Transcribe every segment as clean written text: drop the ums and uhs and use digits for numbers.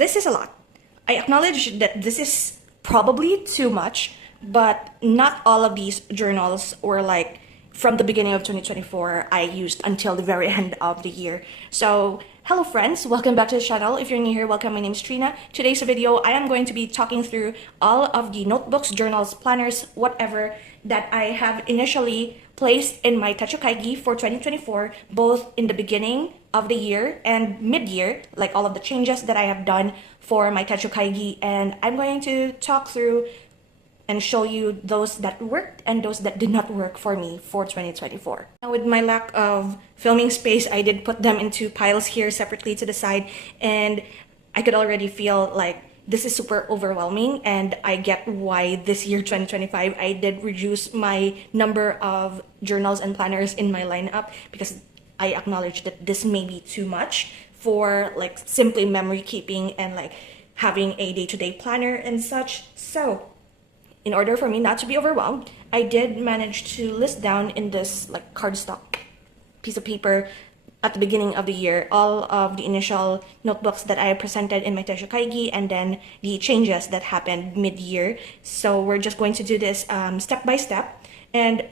This is a lot. I acknowledge that this is probably too much, but not all of these journals were like from the beginning of 2024 I used until the very end of the year. So hello friends, welcome back to the channel. If you're new here, welcome. My name is Trina. Today's video, I am going to be talking through all of the notebooks, journals, planners, whatever that I have initially placed in my Techokaigi for 2024, both in the beginning of the year and mid-year, like all of the changes that I have done for my Techokaigi, and I'm going to talk through and show you those that worked and those that did not work for me for 2024. Now, with my lack of filming space, I did put them into piles here separately to the side, and I could already feel like this is super overwhelming, and I get why this year 2025 I did reduce my number of journals and planners in my lineup, because I acknowledge that this may be too much for like simply memory keeping and like having a day-to-day planner and such. So in order for me not to be overwhelmed, I did manage to list down in this like cardstock piece of paper at the beginning of the year all of the initial notebooks that I presented in my Techokaigi, and then the changes that happened mid-year. So we're just going to do this step by step, and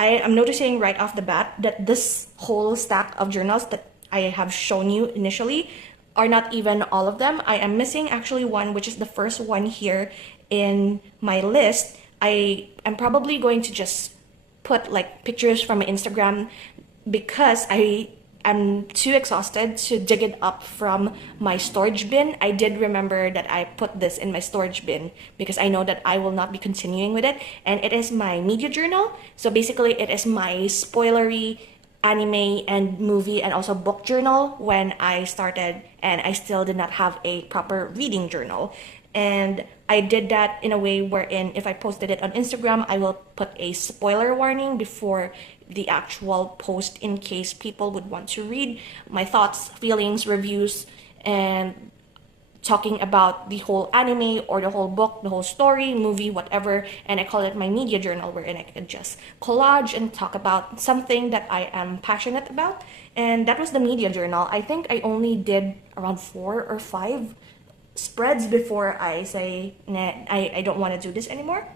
I am noticing right off the bat that this whole stack of journals that I have shown you initially are not even all of them. I am missing actually one, which is the first one here in my list. I am probably going to just put like pictures from my Instagram because I'm too exhausted to dig it up from my storage bin. I did remember that I put this in my storage bin because I know that I will not be continuing with it, and it is my media journal. So basically it is my spoilery anime and movie and also book journal when I started, and I still did not have a proper reading journal. And I did that in a way wherein if I posted it on Instagram, I will put a spoiler warning before the actual post in case people would want to read my thoughts, feelings, reviews, and talking about the whole anime or the whole book, the whole story, movie, whatever. And I call it my media journal, wherein I can just collage and talk about something that I am passionate about. And that was the media journal. I think I only did around 4 or 5 spreads before I say, nah, I don't want to do this anymore.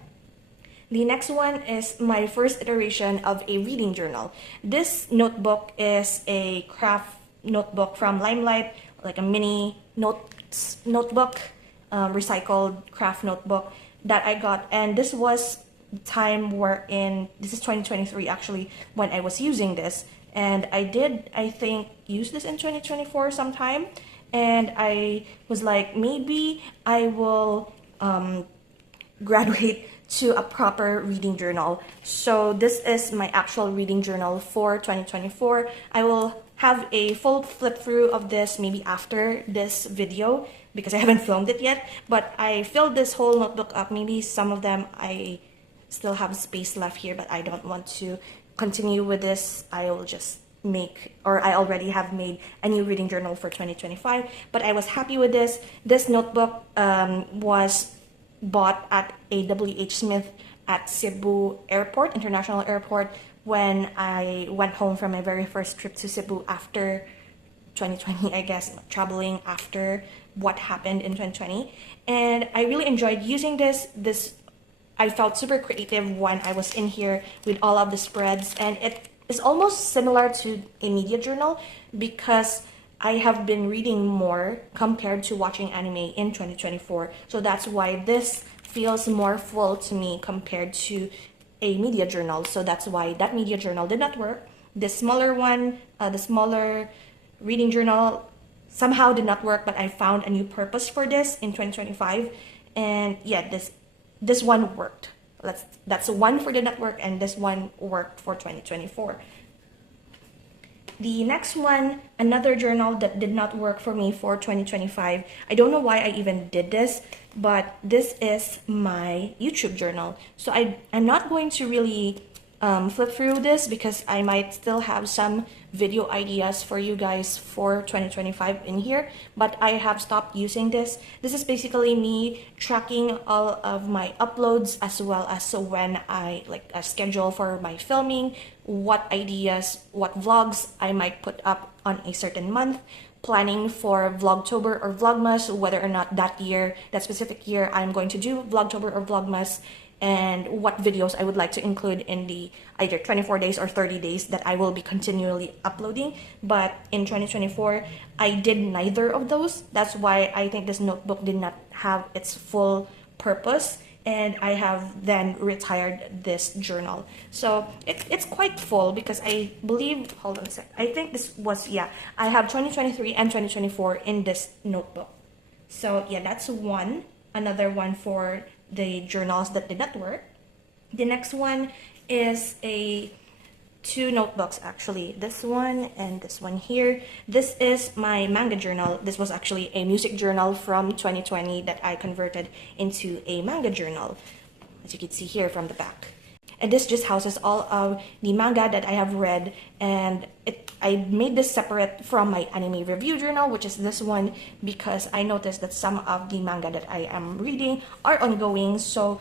The next one is my first iteration of a reading journal. This notebook is a craft notebook from Limelight, like a mini notebook, recycled craft notebook that I got. And this was the time wherein, this is 2023 actually, when I was using this. And I did, I think, use this in 2024 sometime. And I was like, maybe I will graduate to a proper reading journal. So this is my actual reading journal for 2024. I will have a full flip through of this maybe after this video because I haven't filmed it yet, but I filled this whole notebook up. Maybe some of them I still have space left here, but I don't want to continue with this. I will just make, or I already have made a new reading journal for 2025, but I was happy with this. This notebook was bought at a W.H. Smith at Cebu Airport, International Airport, when I went home from my very first trip to Cebu after 2020, I guess, traveling after what happened in 2020. And I really enjoyed using this. I felt super creative when I was in here with all of the spreads, and it is almost similar to a media journal because I have been reading more compared to watching anime in 2024. So that's why this feels more full to me compared to a media journal. So that's why that media journal did not work. The smaller one, the smaller reading journal somehow did not work, but I found a new purpose for this in 2025. And yeah, this one worked. That's one for the network, and this one worked for 2024. The next one, another journal that did not work for me for 2025. I don't know why I even did this, but this is my YouTube journal. So I'm not going to really flip through this because I might still have some video ideas for you guys for 2025 in here, but I have stopped using this. This is basically me tracking all of my uploads as well as so when I like a schedule for my filming, what ideas, what vlogs I might put up on a certain month, planning for Vlogtober or Vlogmas, whether or not that specific year, I'm going to do Vlogtober or Vlogmas, and what videos I would like to include in the either 24 days or 30 days that I will be continually uploading. But in 2024, I did neither of those. That's why I think this notebook did not have its full purpose, and I have then retired this journal. So it's quite full because I believe, hold on a sec, I think this was, yeah, I have 2023 and 2024 in this notebook. So yeah, that's one. Another one for the journals that did not work. The next one is two notebooks actually, this one and this one here. This is my manga journal. This was actually a music journal from 2020 that I converted into a manga journal, as you can see here from the back. And this just houses all of the manga that I have read, and I made this separate from my anime review journal, which is this one, because I noticed that some of the manga that I am reading are ongoing, so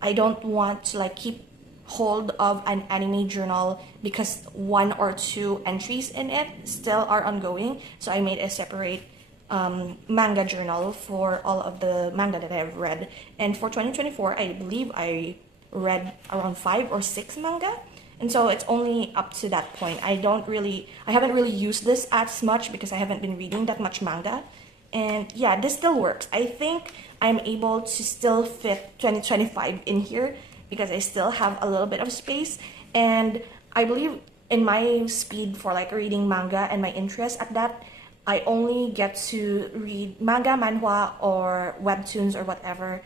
I don't want to like keep hold of an anime journal because one or two entries in it still are ongoing. So I made a separate manga journal for all of the manga that I've read. And for 2024, I believe I read around 5 or 6 manga, and so it's only up to that point. I haven't really used this as much because I haven't been reading that much manga. And yeah, this still works. I think I'm able to still fit 2025 in here because I still have a little bit of space, and I believe in my speed for like reading manga and my interest at that, I only get to read manga, manhwa, or webtoons or whatever,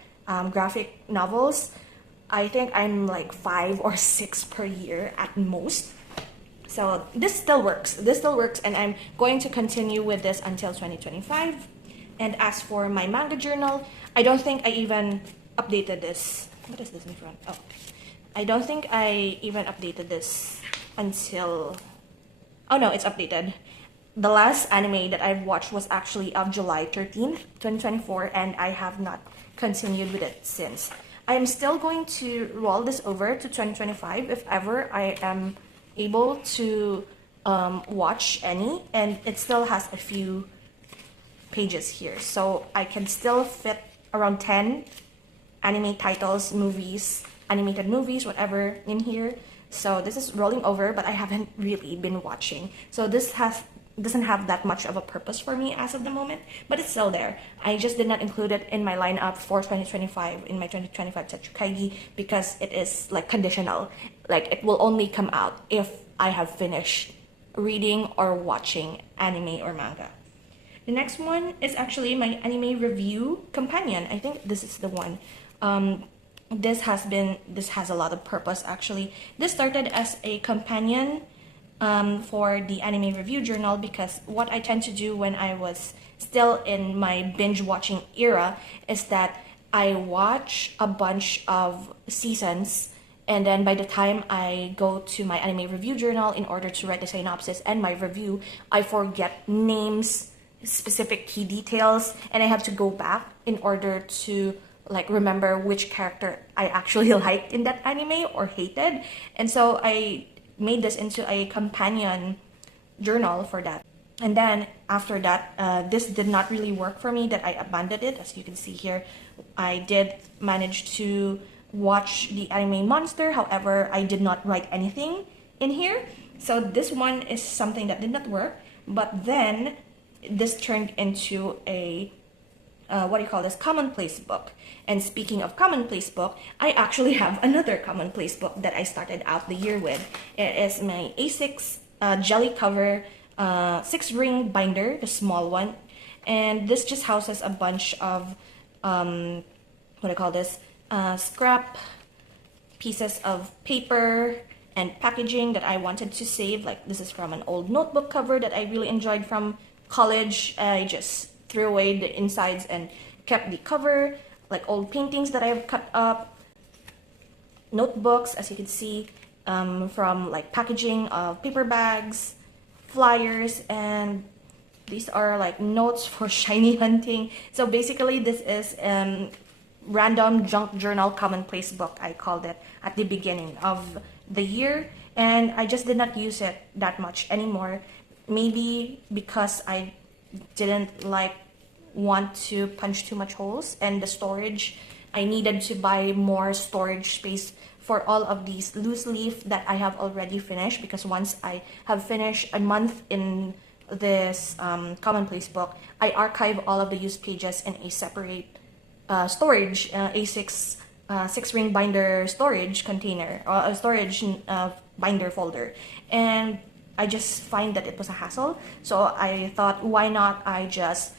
graphic novels. I think I'm like 5 or 6 per year at most. So this still works. And I'm going to continue with this until 2025. And as for my manga journal, I don't think I even updated this. What is this in front? Oh, I don't think I even updated this until... Oh no, it's updated. The last anime that I've watched was actually of July 13th, 2024, and I have not continued with it since. I am still going to roll this over to 2025 if ever I am able to watch any, and it still has a few pages here, so I can still fit around 10 anime titles, movies, animated movies, whatever in here. So this is rolling over, but I haven't really been watching, so this doesn't have that much of a purpose for me as of the moment, but it's still there. I just did not include it in my lineup for 2025 in my 2025 Tetsukaigi because it is like conditional. Like it will only come out if I have finished reading or watching anime or manga. The next one is actually my anime review companion. I think this is the one. This has a lot of purpose actually. This started as a companion for the anime review journal because what I tend to do when I was still in my binge watching era is that I watch a bunch of seasons, and then by the time I go to my anime review journal in order to write the synopsis and my review, I forget names, specific key details, and I have to go back in order to like remember which character I actually liked in that anime or hated. And so I made this into a companion journal for that. And then after that, this did not really work for me, that I abandoned it. As you can see here, I did manage to watch the anime Monster. However, I did not write anything in here. So this one is something that did not work. But then this turned into a commonplace book. And speaking of commonplace book, I actually have another commonplace book that I started out the year with. It is my A6 jelly cover 6-ring binder, the small one. And this just houses a bunch of scrap pieces of paper and packaging that I wanted to save. Like this is from an old notebook cover that I really enjoyed from college. I just threw away the insides and kept the cover, like old paintings that I have cut up, notebooks, as you can see, from like packaging of paper bags, flyers, and these are like notes for shiny hunting. So basically this is random junk journal commonplace book, I called it at the beginning of the year, and I just did not use it that much anymore. Maybe because I didn't like want to punch too much holes, and the storage, I needed to buy more storage space for all of these loose leaf that I have already finished, because once I have finished a month in this commonplace book, I archive all of the used pages in a separate storage, A6 6-ring binder storage container, or a storage binder folder. And I just find that it was a hassle, so I thought, why not I just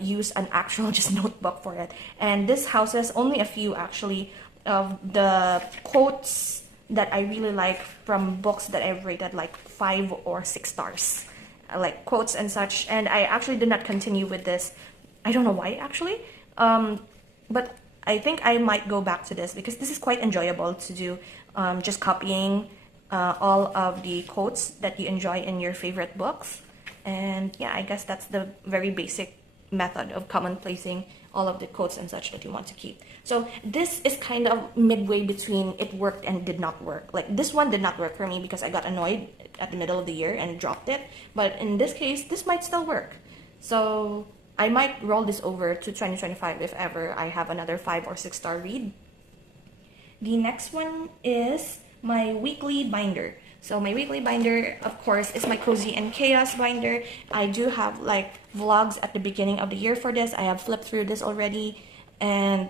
use an actual just notebook for it. And this houses only a few actually of the quotes that I really like from books that I've rated like 5 or 6 stars, like quotes and such. And I actually did not continue with this. I don't know why actually, but I think I might go back to this because this is quite enjoyable to do, just copying all of the quotes that you enjoy in your favorite books. And yeah, I guess that's the very basic method of commonplacing all of the quotes and such that you want to keep. So this is kind of midway between it worked and did not work. Like this one did not work for me because I got annoyed at the middle of the year and dropped it. But in this case, this might still work. So I might roll this over to 2025 if ever I have another 5 or 6 star read. The next one is my weekly binder. So my weekly binder, of course, is my Cozy and Chaos binder. I do have like vlogs at the beginning of the year for this. I have flipped through this already. And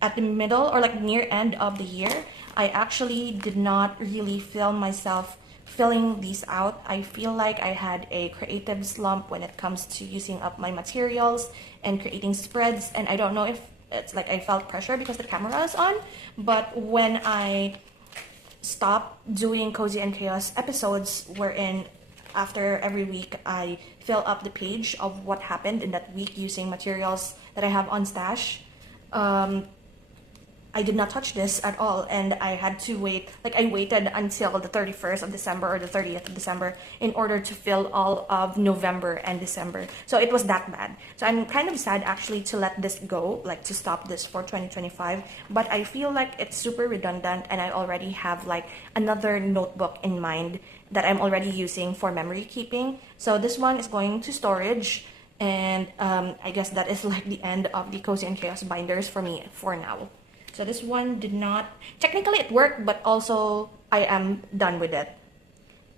at the middle or like near end of the year, I actually did not really film myself filling these out. I feel like I had a creative slump when it comes to using up my materials and creating spreads. And I don't know if it's like I felt pressure because the camera is on. But when I stop doing Cozy and Chaos episodes wherein after every week I fill up the page of what happened in that week using materials that I have on stash, I did not touch this at all, and I had to wait, like I waited until the 31st of December or the 30th of December in order to fill all of November and December. So it was that bad. So I'm kind of sad actually to let this go, like to stop this for 2025, but I feel like it's super redundant and I already have like another notebook in mind that I'm already using for memory keeping. So this one is going to storage, and I guess that is like the end of the Cozy and Chaos binders for me for now. So this one did not, technically it worked, but also I am done with it.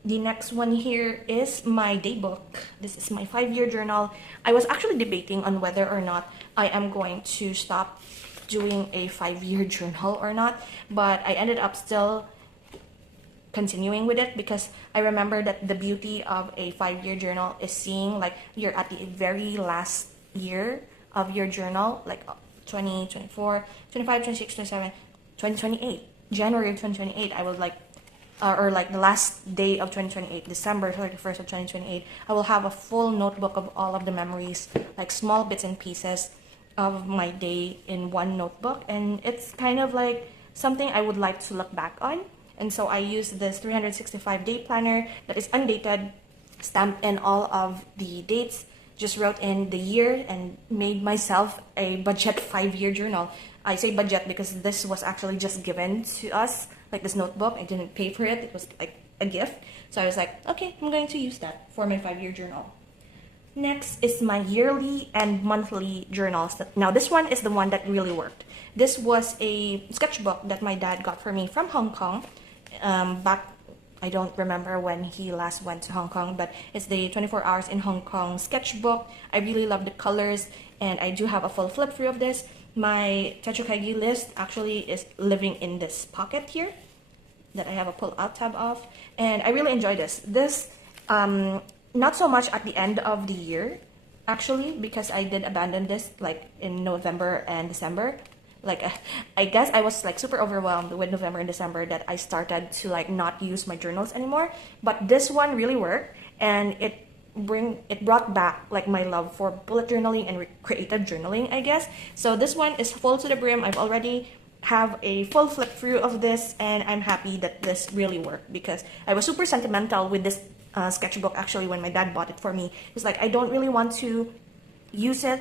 The next one here is my daybook. This is my 5-year journal. I was actually debating on whether or not I am going to stop doing a 5-year journal or not, but I ended up still continuing with it because I remember that the beauty of a 5-year journal is seeing like you're at the very last year of your journal, like 2024, 25, 26, 27, 2028, January of 2028, I will like, or like the last day of 2028, December 31st of 2028, I will have a full notebook of all of the memories, like small bits and pieces of my day in one notebook. And it's kind of like something I would like to look back on. And so I use this 365-day planner that is undated, stamped in all of the dates, just wrote in the year, and made myself a budget 5-year journal. I say budget because this was actually just given to us, like this notebook. I didn't pay for it. It was like a gift. So I was like, okay, I'm going to use that for my 5-year journal. Next is my yearly and monthly journals. Now this one is the one that really worked. This was a sketchbook that my dad got for me from Hong Kong back, I don't remember when he last went to Hong Kong, but it's the 24 Hours in Hong Kong sketchbook. I really love the colors, and I do have a full flip through of this. My Tetra Kaigi list actually is living in this pocket here that I have a pull-out tab of, and I really enjoy this. This, not so much at the end of the year, actually, because I did abandon this like in November and December. Like, I guess I was like super overwhelmed with November and December that I started to like not use my journals anymore. But this one really worked, and it brought back like my love for bullet journaling and creative journaling, I guess. So this one is full to the brim. I've already have a full flip through of this, and I'm happy that this really worked because I was super sentimental with this sketchbook actually when my dad bought it for me. It's like I don't really want to use it,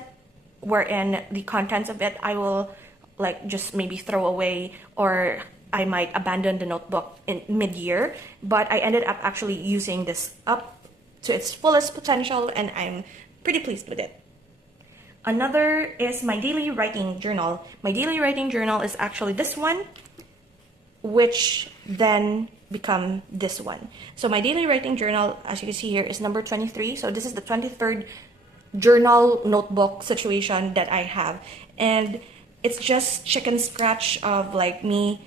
wherein the contents of it I will like just maybe throw away, or I might abandon the notebook in mid-year, but I ended up actually using this up to its fullest potential, and I'm pretty pleased with it. Another is my daily writing journal. My daily writing journal is actually this one, which then become this one. So my daily writing journal, as you can see here, is number 23. So this is the 23rd journal notebook situation that I have. And it's just chicken scratch of like me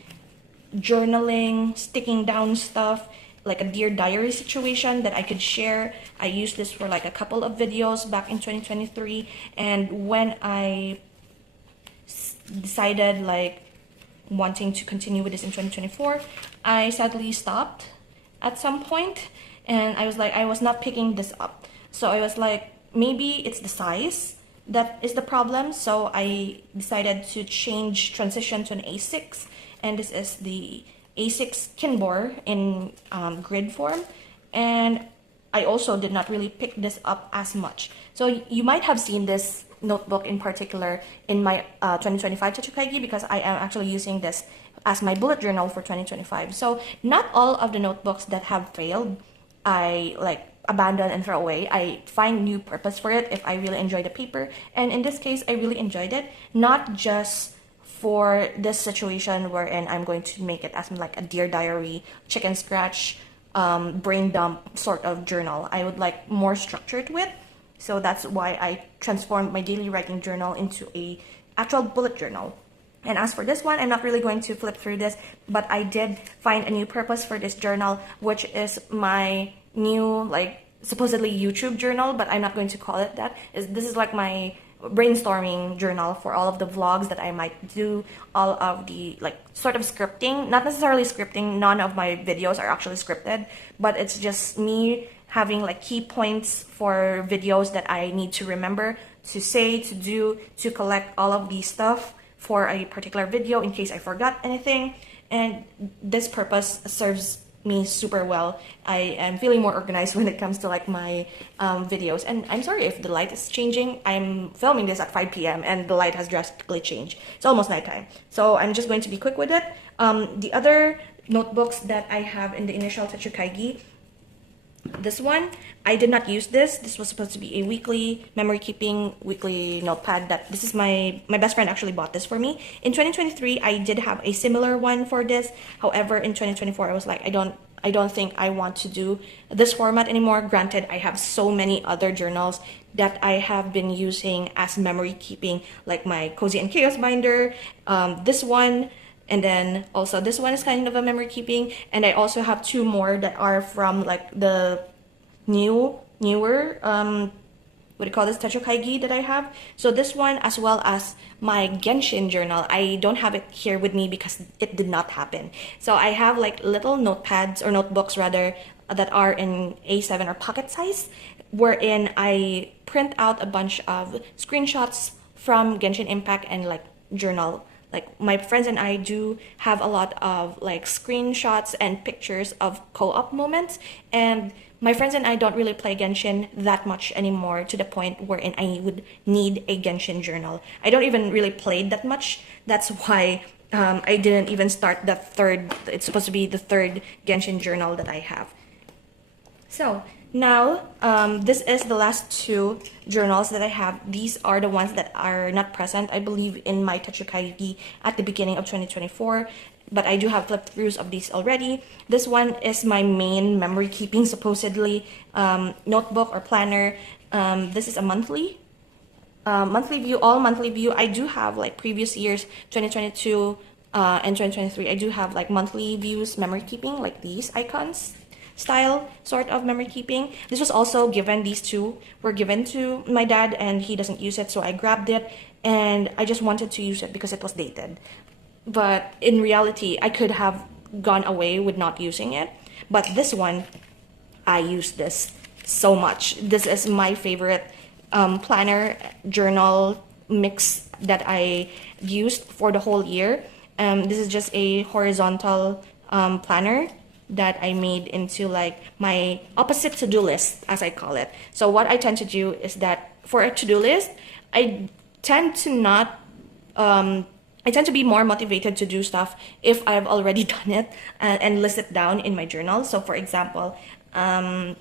journaling, sticking down stuff, like a Dear Diary situation that I could share. I used this for like a couple of videos back in 2023. And when I decided like wanting to continue with this in 2024, I sadly stopped at some point, and I was like, I was not picking this up. So I was like, maybe it's the size that is the problem. So I decided to transition to an A6, and this is the A6 Kinbor in grid form. And I also did not really pick this up as much. So you might have seen this notebook in particular in my 2025 Teacher Kaigi, because I am actually using this as my bullet journal for 2025. So not all of the notebooks that have failed I like abandon and throw away. I find new purpose for it if I really enjoy the paper, and in this case I really enjoyed it, not just for this situation wherein I'm going to make it as like a Dear Diary, chicken scratch, brain dump sort of journal. I would like more structure to it. So that's why I transformed my daily writing journal into a actual bullet journal. And as for this one, I'm not really going to flip through this, but I did find a new purpose for this journal, which is my new like supposedly YouTube journal, but I'm not going to call it that. This is like my brainstorming journal for all of the vlogs that I might do, all of the like sort of scripting, not necessarily scripting. None of my videos are actually scripted, but it's just me having like key points for videos that I need to remember to say, to do, to collect all of these stuff for a particular video in case I forgot anything. And this purpose serves me super well. I am feeling more organized when it comes to like my videos. And I'm sorry if the light is changing. I'm filming this at 5 p.m. and the light has drastically changed. It's almost nighttime. So I'm just going to be quick with it. The other notebooks that I have in the initial Teacher Kaigi, this one, I did not use this. This was supposed to be a weekly memory keeping, weekly notepad. That this is my best friend actually bought this for me. In 2023, I did have a similar one for this. However, in 2024, I was like, I don't think I want to do this format anymore. Granted, I have so many other journals that I have been using as memory keeping, like my Cozy and Chaos binder, this one, and then also this one is kind of a memory keeping. And I also have two more that are from like the newer what do you call this, Teacher Kaigi that I have. So this one, as well as my Genshin journal, I don't have it here with me because it did not happen. So I have like little notepads or notebooks rather that are in A7 or pocket size, wherein I print out a bunch of screenshots from Genshin Impact and like journal. Like my friends and I do have a lot of like screenshots and pictures of co-op moments, and my friends and I don't really play Genshin that much anymore, to the point wherein I would need a Genshin journal. I don't even really play that much. That's why I didn't even start the third, it's supposed to be the third Genshin journal that I have. So now, this is the last two journals that I have. These are the ones that are not present, I believe, in my Teacher Kaigi at the beginning of 2024. But I do have flip throughs of these already. This one is my main memory keeping, supposedly, notebook or planner. This is a monthly view, all monthly view. I do have like previous years, 2022 and 2023. I do have like monthly views, memory keeping, like these icons style sort of memory keeping. This was also given, these two were given to my dad and he doesn't use it, so I grabbed it and I just wanted to use it because it was dated. But in reality, I could have gone away with not using it. But this one, I use this so much. This is my favorite planner journal mix that I used for the whole year. This is just a horizontal planner that I made into like my opposite to-do list, as I call it. So what I tend to do is that for a to-do list, I tend to be more motivated to do stuff if I've already done it and list it down in my journal. So for example, I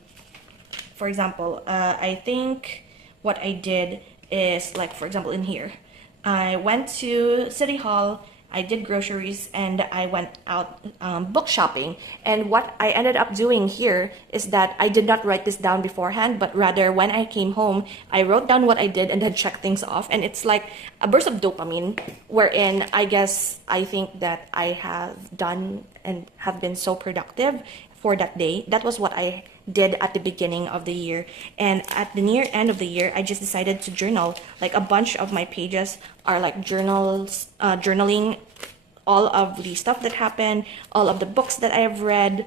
think what I did is, like, for example, in here, I went to City Hall, I did groceries, and I went out book shopping. And what I ended up doing here is that I did not write this down beforehand, but rather when I came home, I wrote down what I did and then checked things off. And it's like a burst of dopamine, wherein I think that I have done and have been so productive for that day. That was what I did at the beginning of the year. And at the near end of the year, I just decided to journal. Like, a bunch of my pages are like journaling all of the stuff that happened, all of the books that I have read,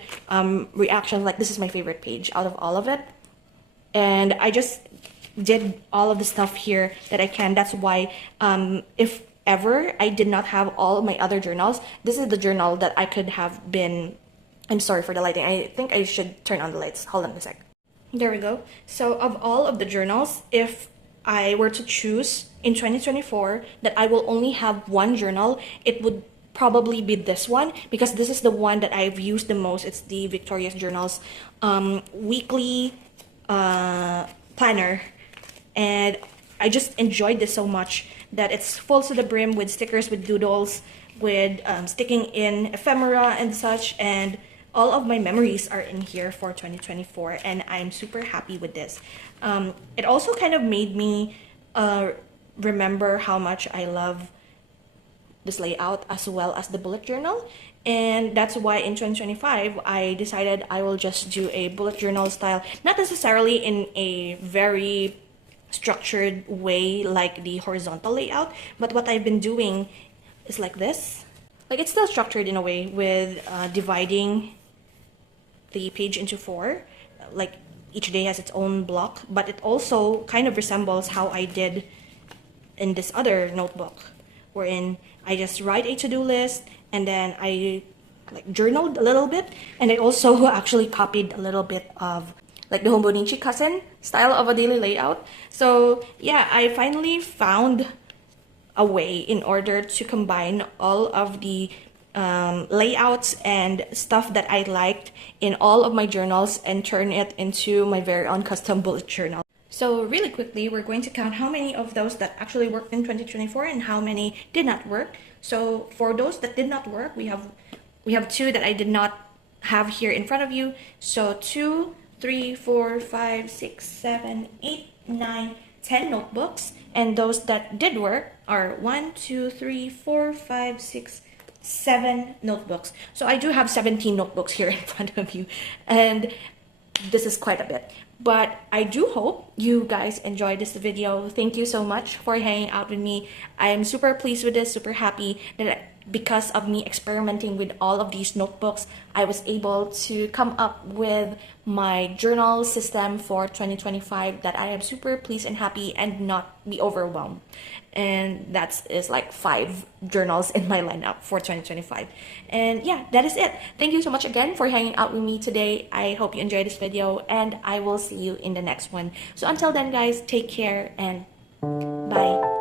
reactions. Like, this is my favorite page out of all of it. And I just did all of the stuff here that I can. That's why if ever I did not have all of my other journals, this is the journal that I could have been. I'm sorry for the lighting. I think I should turn on the lights. Hold on a sec. There we go. So of all of the journals, if I were to choose in 2024 that I will only have one journal, it would probably be this one, because this is the one that I've used the most. It's the Victorious Journals weekly planner, and I just enjoyed this so much that it's full to the brim with stickers, with doodles, with sticking in ephemera and such, and all of my memories are in here for 2024, and I'm super happy with this. It also kind of made me remember how much I love this layout as well as the bullet journal, and that's why in 2025 I decided I will just do a bullet journal style, not necessarily in a very structured way like the horizontal layout, but what I've been doing is like this. Like, it's still structured in a way with dividing the page into 4, like each day has its own block, but it also kind of resembles how I did in this other notebook, wherein I just write a to-do list and then I like journaled a little bit, and I also actually copied a little bit of like the Hobonichi cousin style of a daily layout. So yeah, I finally found a way in order to combine all of the layouts and stuff that I liked in all of my journals and turn it into my very own custom bullet journal. So really quickly, we're going to count how many of those that actually worked in 2024 and how many did not work. So for those that did not work, we have 2 that I did not have here in front of you. So 2, 3, 4, 5, 6, 7, 8, 9, 10 notebooks. And those that did work are 1, 2, 3, 4, 5, 6, 7 notebooks. So I do have 17 notebooks here in front of you, and this is quite a bit. But I do hope you guys enjoyed this video. Thank you so much for hanging out with me. I am super pleased with this, super happy that because of me experimenting with all of these notebooks, I was able to come up with my journal system for 2025 that I am super pleased and happy and not be overwhelmed. And that is like 5 journals in my lineup for 2025. And yeah, that is it. Thank you so much again for hanging out with me today. I hope you enjoyed this video, and I will see you in the next one. So until then, guys, take care and bye.